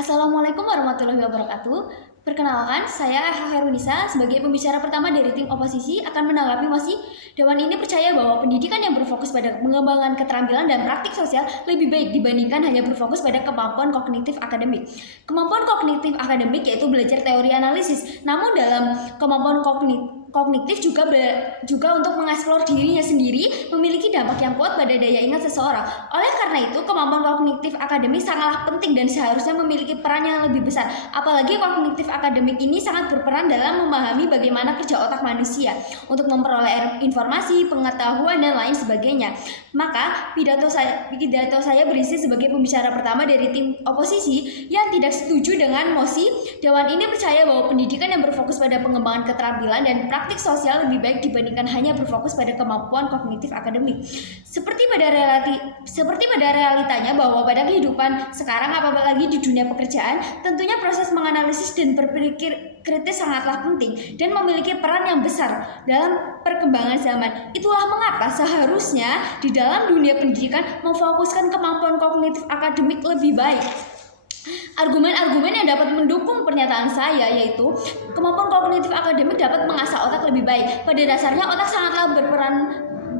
Assalamualaikum warahmatullahi wabarakatuh. Perkenalkan, saya Herunisa sebagai pembicara pertama dari tim oposisi akan menanggapi mosi. Dewan ini percaya bahwa pendidikan yang berfokus pada pengembangan keterampilan dan praktik sosial lebih baik dibandingkan hanya berfokus pada kemampuan kognitif akademik. Kemampuan kognitif akademik yaitu belajar teori analisis. Namun dalam kemampuan kognitif juga untuk mengeksplor dirinya sendiri memiliki dampak yang kuat pada daya ingat seseorang. Oleh karena itu, kemampuan kognitif akademik sangatlah penting dan seharusnya memiliki peran yang lebih besar. Apalagi kognitif akademik ini sangat berperan dalam memahami bagaimana kerja otak manusia untuk memperoleh informasi, pengetahuan, dan lain sebagainya. Maka pidato saya berisi sebagai pembicara pertama dari tim oposisi yang tidak setuju dengan mosi. Dewan ini percaya bahwa pendidikan yang berfokus pada pengembangan keterampilan dan praktik sosial lebih baik dibandingkan hanya berfokus pada kemampuan kognitif akademik. Seperti pada realitanya bahwa pada kehidupan sekarang, apalagi di dunia pekerjaan, tentunya proses menganalisis dan berpikir kritis sangatlah penting dan memiliki peran yang besar dalam perkembangan zaman. Itulah mengapa seharusnya di dalam dunia pendidikan memfokuskan kemampuan kognitif akademik lebih baik. Argumen-argumen yang dapat mendukung pernyataan saya yaitu kemampuan kognitif akademik dapat mengasah otak lebih baik. Pada dasarnya otak sangatlah berperan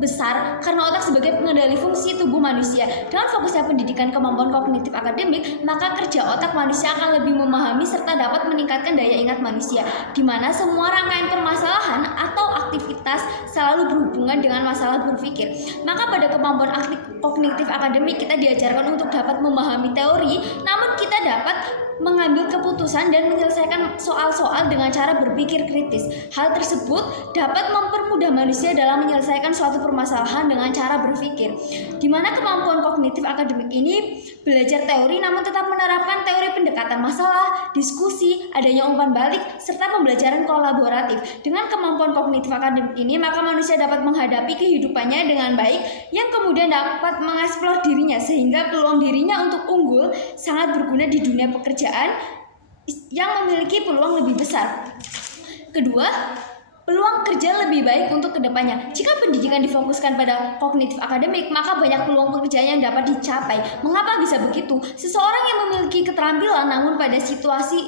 besar karena otak sebagai pengendali fungsi tubuh manusia. Dengan fokusnya pendidikan kemampuan kognitif akademik, maka kerja otak manusia akan lebih memahami serta dapat meningkatkan daya ingat manusia, di mana semua rangkaian permasalahan atau aktivitas selalu berhubungan dengan masalah berpikir. Maka pada kemampuan kognitif akademik kita diajarkan untuk dapat memahami teori, namun kita dapat mengambil keputusan dan menyelesaikan soal-soal dengan cara berpikir kritis. Hal tersebut dapat mempermudah manusia dalam menyelesaikan suatu permasalahan dengan cara berpikir, di mana kemampuan kognitif akademik ini belajar teori namun tetap menerapkan teori pendekatan masalah, diskusi, adanya umpan balik, serta pembelajaran kolaboratif. Dengan kemampuan kognitif akademik ini, maka manusia dapat menghadapi kehidupannya dengan baik, yang kemudian dapat mengeksplor dirinya sehingga peluang dirinya untuk unggul sangat berguna di dunia pekerjaan yang memiliki peluang lebih besar. Kedua, peluang kerja lebih baik untuk kedepannya. Jika pendidikan difokuskan pada kognitif akademik, maka banyak peluang pekerjaan yang dapat dicapai. Mengapa bisa begitu? Seseorang yang memiliki keterampilan namun pada situasi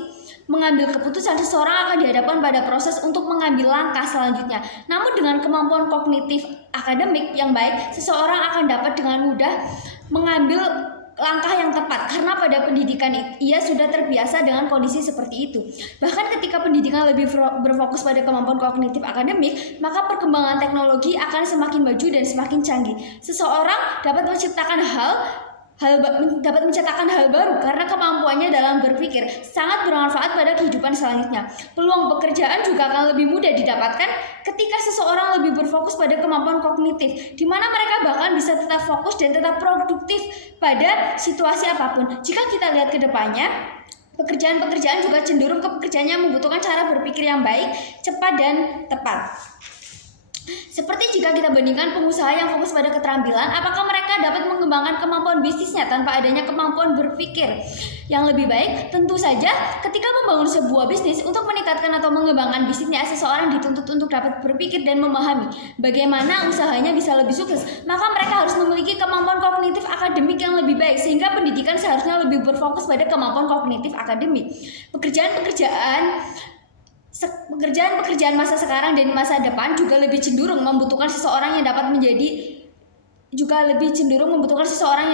mengambil keputusan, seseorang akan dihadapkan pada proses untuk mengambil langkah selanjutnya. Namun dengan kemampuan kognitif akademik yang baik, seseorang akan dapat dengan mudah mengambil langkah yang tepat karena pada pendidikan ia sudah terbiasa dengan kondisi seperti itu. Bahkan ketika pendidikan lebih berfokus pada kemampuan kognitif akademik, maka perkembangan teknologi akan semakin maju dan semakin canggih. Seseorang dapat menciptakan hal baru karena kemampuannya dalam berpikir sangat bermanfaat pada kehidupan selanjutnya. Peluang pekerjaan juga akan lebih mudah didapatkan ketika seseorang lebih berfokus pada kemampuan kognitif, di mana mereka bahkan bisa tetap fokus dan tetap produktif pada situasi apapun. Jika kita lihat ke depannya, pekerjaan-pekerjaan juga cenderung ke pekerjaan yang membutuhkan cara berpikir yang baik, cepat, dan tepat. Seperti jika kita bandingkan pengusaha yang fokus pada keterampilan, apakah mereka dapat mengembangkan kemampuan bisnisnya tanpa adanya kemampuan berpikir yang lebih baik? Tentu saja, ketika membangun sebuah bisnis untuk meningkatkan atau mengembangkan bisnisnya, seseorang dituntut untuk dapat berpikir dan memahami bagaimana usahanya bisa lebih sukses. Maka mereka harus memiliki kemampuan kognitif akademik yang lebih baik, sehingga pendidikan seharusnya lebih berfokus pada kemampuan kognitif akademik. Pekerjaan masa sekarang dan masa depan juga lebih cenderung membutuhkan seseorang yang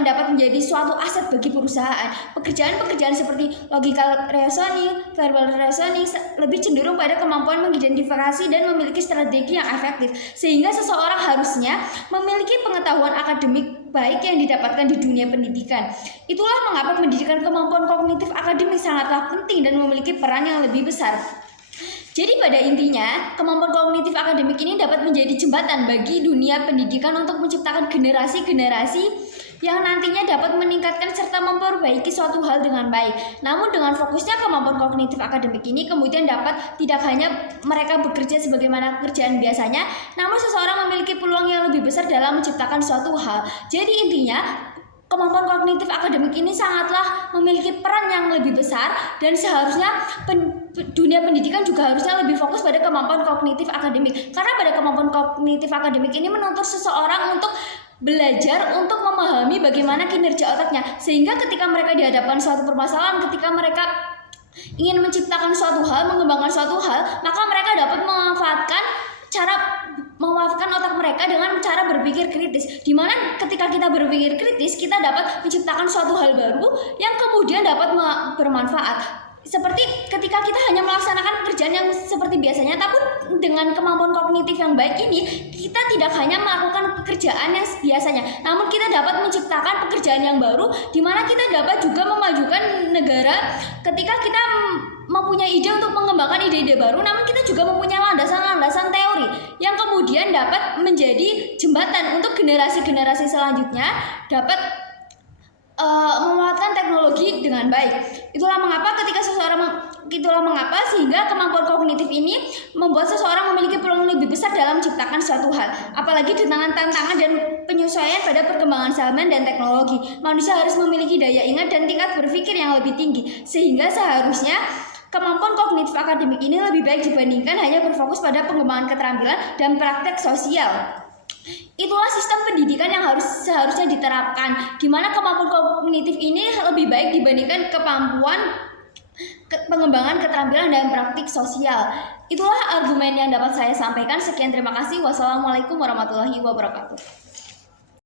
dapat menjadi suatu aset bagi perusahaan. Pekerjaan-pekerjaan seperti logical reasoning, verbal reasoning lebih cenderung pada kemampuan mengidentifikasi dan memiliki strategi yang efektif, sehingga seseorang harusnya memiliki pengetahuan akademik baik yang didapatkan di dunia pendidikan. Itulah mengapa pendidikan kemampuan kognitif akademik sangatlah penting dan memiliki peran yang lebih besar. Jadi pada intinya, kemampuan kognitif akademik ini dapat menjadi jembatan bagi dunia pendidikan untuk menciptakan generasi-generasi yang nantinya dapat meningkatkan serta memperbaiki suatu hal dengan baik. Namun dengan fokusnya kemampuan kognitif akademik ini kemudian dapat tidak hanya mereka bekerja sebagaimana pekerjaan biasanya, namun seseorang memiliki peluang yang lebih besar dalam menciptakan suatu hal. Jadi intinya, kemampuan kognitif akademik ini sangatlah memiliki peran yang lebih besar dan seharusnya dunia pendidikan juga harusnya lebih fokus pada kemampuan kognitif akademik, karena pada kemampuan kognitif akademik ini menuntut seseorang untuk belajar untuk memahami bagaimana kinerja otaknya, sehingga ketika mereka dihadapkan suatu permasalahan, ketika mereka ingin menciptakan suatu hal, mengembangkan suatu hal, maka mereka dapat memanfaatkan otak mereka dengan cara berpikir kritis, dimana ketika kita berpikir kritis kita dapat menciptakan suatu hal baru yang kemudian dapat bermanfaat. Seperti ketika kita hanya melaksanakan pekerjaan yang seperti biasanya, tapi dengan kemampuan kognitif yang baik ini, kita tidak hanya melakukan pekerjaan yang biasanya, namun kita dapat menciptakan pekerjaan yang baru, di mana kita dapat juga memajukan negara ketika kita mempunyai ide untuk mengembangkan ide-ide baru, namun kita juga mempunyai landasan-landasan teori yang kemudian dapat menjadi jembatan untuk generasi-generasi selanjutnya dapat memanfaatkan teknologi dengan baik. Itulah mengapa sehingga kemampuan kognitif ini membuat seseorang memiliki peluang lebih besar dalam menciptakan suatu hal. Apalagi dengan tantangan dan penyesuaian pada perkembangan zaman dan teknologi, manusia harus memiliki daya ingat dan tingkat berpikir yang lebih tinggi, sehingga seharusnya kemampuan kognitif akademik ini lebih baik dibandingkan hanya berfokus pada pengembangan keterampilan dan praktek sosial. Itulah sistem pendidikan yang seharusnya diterapkan, di mana kemampuan kognitif ini lebih baik dibandingkan kemampuan pengembangan keterampilan dan praktik sosial. Itulah argumen yang dapat saya sampaikan. Sekian, terima kasih. Wassalamualaikum warahmatullahi wabarakatuh.